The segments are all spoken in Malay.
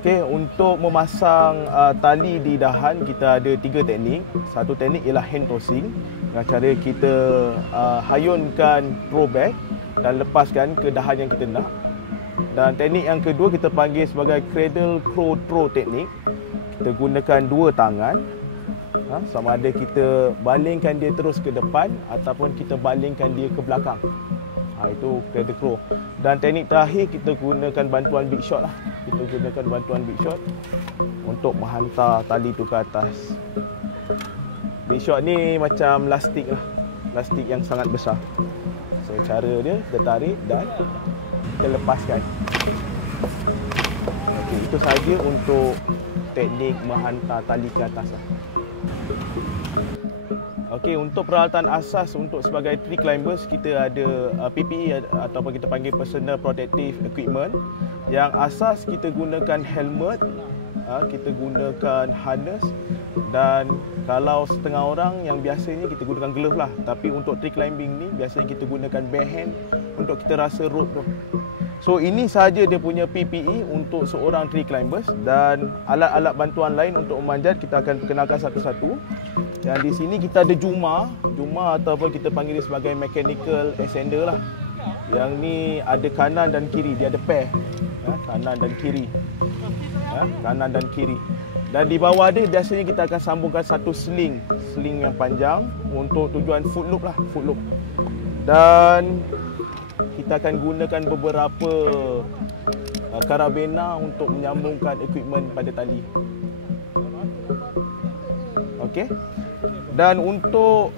Okey, untuk memasang tali di dahan kita ada 3 teknik. Satu teknik ialah hand tossing, dengan cara kita hayunkan throwback dan lepaskan ke dahan yang kita nak. Dan teknik yang kedua kita panggil sebagai cradle crow throw teknik. Kita gunakan 2 tangan. Sama ada kita balingkan dia terus ke depan ataupun kita balingkan dia ke belakang. Itu cradle crow. Dan teknik terakhir kita gunakan bantuan big shot lah. Kita gunakan bantuan big shot untuk menghantar tali tu ke atas. Big shot ni macam lastik lah. Lastik yang sangat besar. So cara dia kita tarik dan kita lepaskan. Okey, itu sahaja untuk teknik menghantar tali ke atas lah. Okey, untuk peralatan asas untuk sebagai tree climbers kita ada PPE ataupun kita panggil personal protective equipment. Yang asas kita gunakan helmet, kita gunakan harness, dan kalau setengah orang yang biasanya kita gunakan glove lah. Tapi untuk tree climbing ni biasanya kita gunakan bare hand untuk kita rasa rope tu. So ini sahaja dia punya PPE untuk seorang tree climbers, dan alat-alat bantuan lain untuk memanjat kita akan perkenalkan satu-satu. Dan di sini kita ada jumar ataupun kita panggil dia sebagai mechanical ascender lah. Yang ni ada kanan dan kiri, dia ada pair. Kanan dan kiri. Kanan dan kiri. Dan di bawah dia biasanya kita akan sambungkan satu sling yang panjang untuk tujuan foot loop lah, foot loop. Dan kita akan gunakan beberapa karabina untuk menyambungkan equipment pada tali. Okey. Dan untuk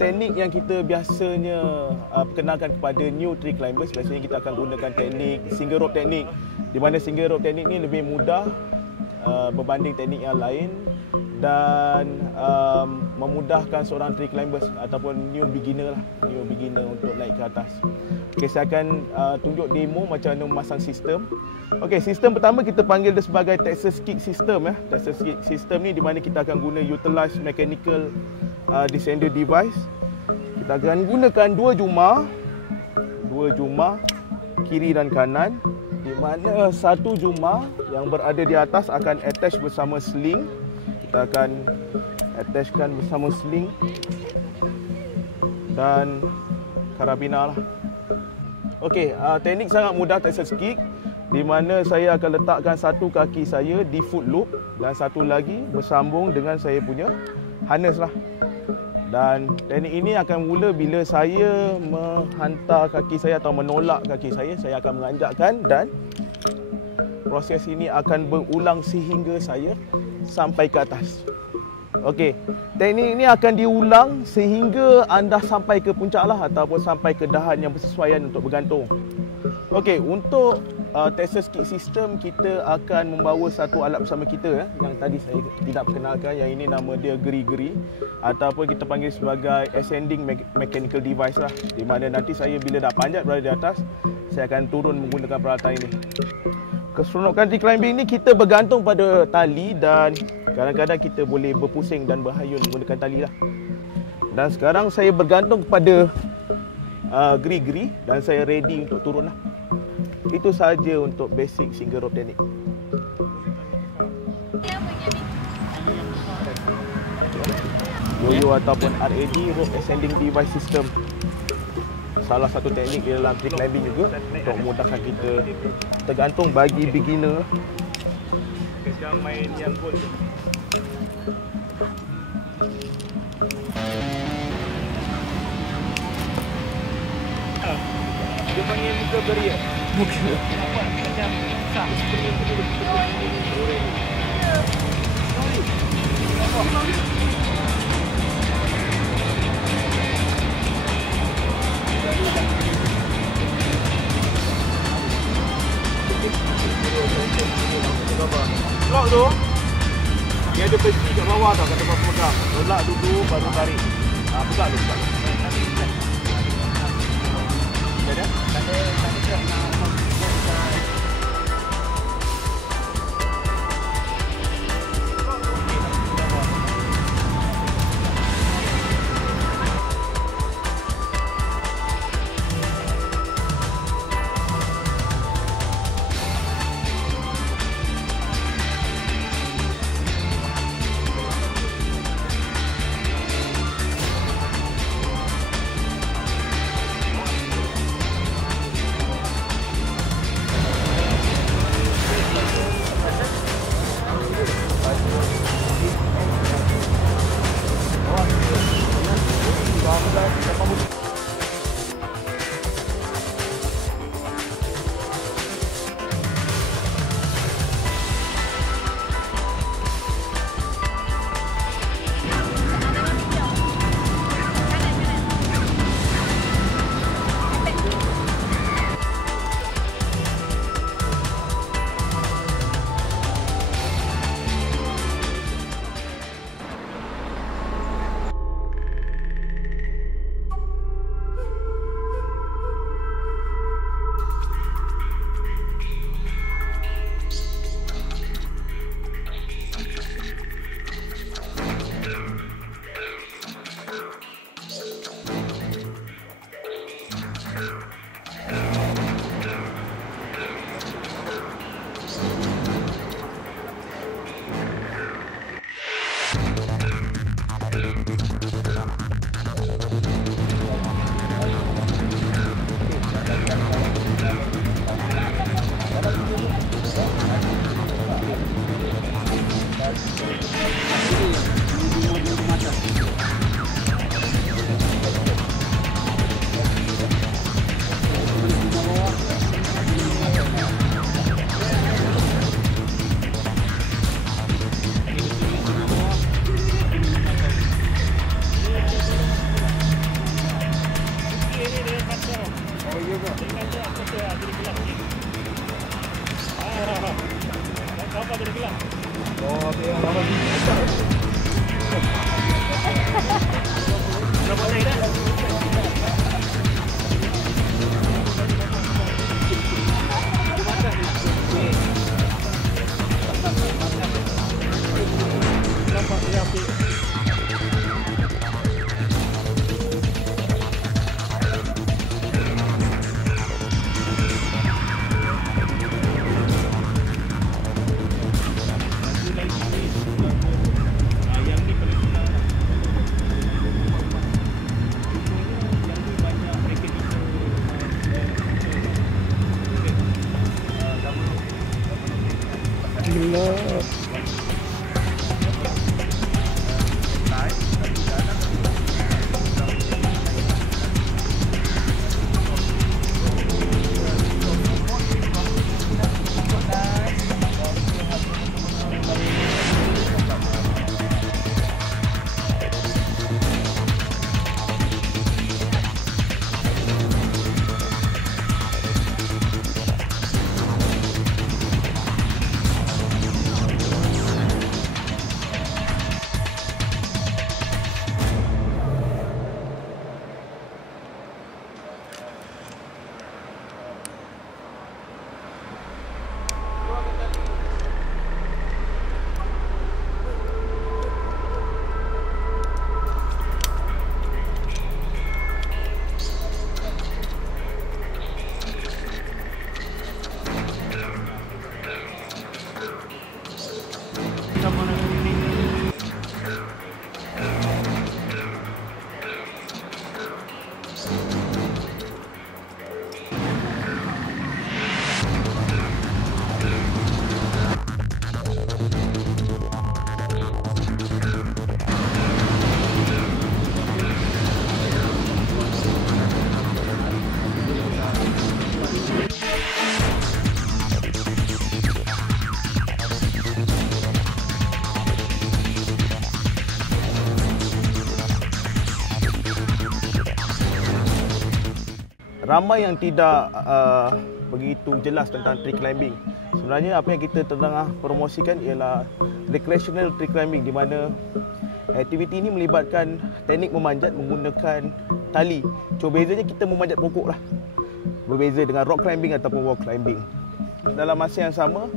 teknik yang kita biasanya perkenalkan kepada new tree climbers, biasanya kita akan gunakan teknik single rope teknik, di mana single rope teknik ni lebih mudah berbanding teknik yang lain dan memudahkan seorang tree climbers ataupun new beginner untuk naik ke atas. Okey, saya akan tunjuk demo macam mana memasang sistem. Okey, sistem pertama kita panggil dia sebagai Texas kick system ya. Texas kick system ni di mana kita akan guna utilize mechanical descender device. Kita akan gunakan dua jumar kiri dan kanan, di mana satu jumar yang berada di atas akan attach bersama sling. Kita akan attachkan bersama sling dan karabina lah. Okey, teknik sangat mudah Texas kick, di mana saya akan letakkan satu kaki saya di foot loop dan satu lagi bersambung dengan saya punya harness lah. Dan teknik ini akan mula bila saya menghantar kaki saya atau menolak kaki saya akan menganjakkan, dan proses ini akan berulang sehingga saya sampai ke atas. Okey, teknik ini akan diulang sehingga anda sampai ke puncak lah ataupun sampai ke dahan yang bersesuaian untuk bergantung. Okey, untuk Texas kick system kita akan membawa satu alat bersama kita yang tadi saya tidak perkenalkan, yang ini nama dia geri-geri ataupun kita panggil sebagai ascending mechanical device lah, di mana nanti saya bila dah panjat berada di atas, saya akan turun menggunakan peralatan ini. Keseronokan tree climbing ni kita bergantung pada tali dan kadang-kadang kita boleh berpusing dan berhayun menggunakan tali lah. Dan sekarang saya bergantung kepada geri-geri dan saya ready untuk turun lah. Itu sahaja untuk basic single rope teknik. Yo-yo ataupun RAD, rope ascending device system, salah satu teknik di dalam tree climbing juga untuk memudahkan kita tergantung bagi beginner. Sekarang main yang gold. panggil muka barrier. Muka. Nampak macam besar. Lock tu, dia ada besi kat bawah tau, kat tempat pegang. Tolak dulu, baru tarik. Pegang tu, pegang. Ada? Ramai yang tidak begitu jelas tentang tree climbing. Sebenarnya apa yang kita tengah promosikan ialah recreational tree climbing, di mana aktiviti ini melibatkan teknik memanjat menggunakan tali. Cuma bezanya kita memanjat pokok lah. Berbeza dengan rock climbing ataupun wall climbing. Dalam masa yang sama,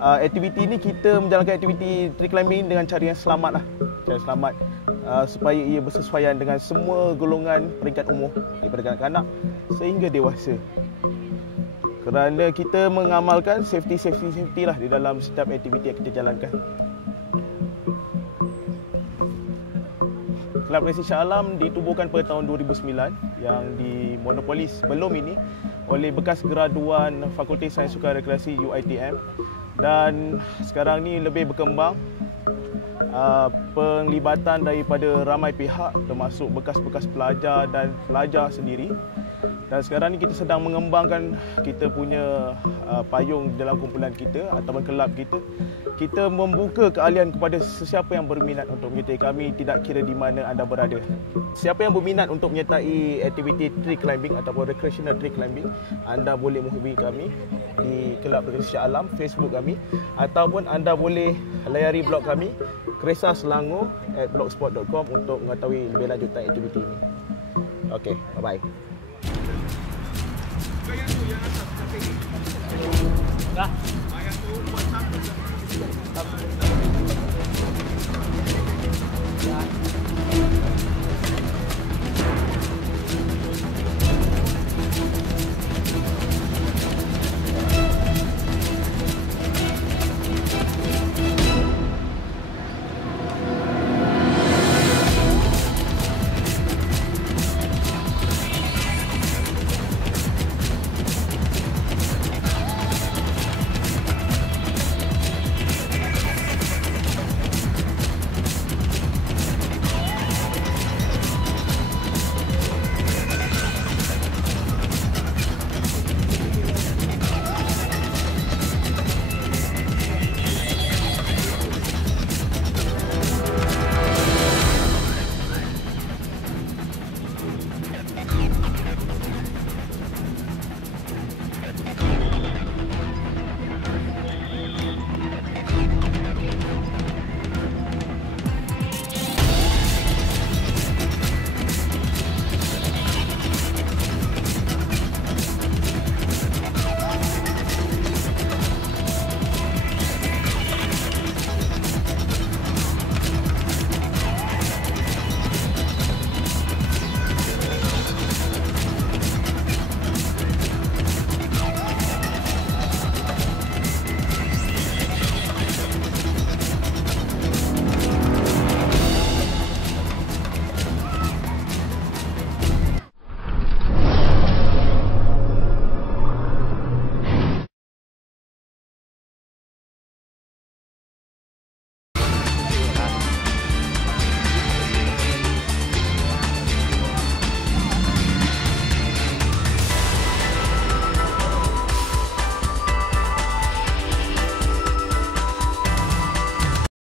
aktiviti ini kita menjalankan aktiviti tree climbing dengan cara yang selamat lah. Cara selamat supaya ia bersesuaian dengan semua golongan peringkat umur, daripada kanak-kanak sehingga dewasa. Kerana kita mengamalkan safety lah di dalam setiap aktiviti yang kita jalankan. Kelab Racing Shah Alam ditubuhkan pada tahun 2009 yang dimonopolis belum ini oleh bekas graduan Fakulti Sains Sukan Rekreasi UiTM, dan sekarang ni lebih berkembang penglibatan daripada ramai pihak termasuk bekas-bekas pelajar dan pelajar sendiri. Dan sekarang ni kita sedang mengembangkan kita punya payung dalam kumpulan kita ataupun kelab kita. Kita membuka keahlian kepada sesiapa yang berminat untuk menyertai kami, tidak kira di mana anda berada. Siapa yang berminat untuk menyertai aktiviti tree climbing ataupun recreational tree climbing, anda boleh menghubungi kami di Kelab Racing Shah Alam, Facebook kami, ataupun anda boleh layari blog kami kresaselangor@blogspot.com untuk mengetahui lebih lanjut tentang aktiviti ini. Okey, bye-bye. Dah. Ya.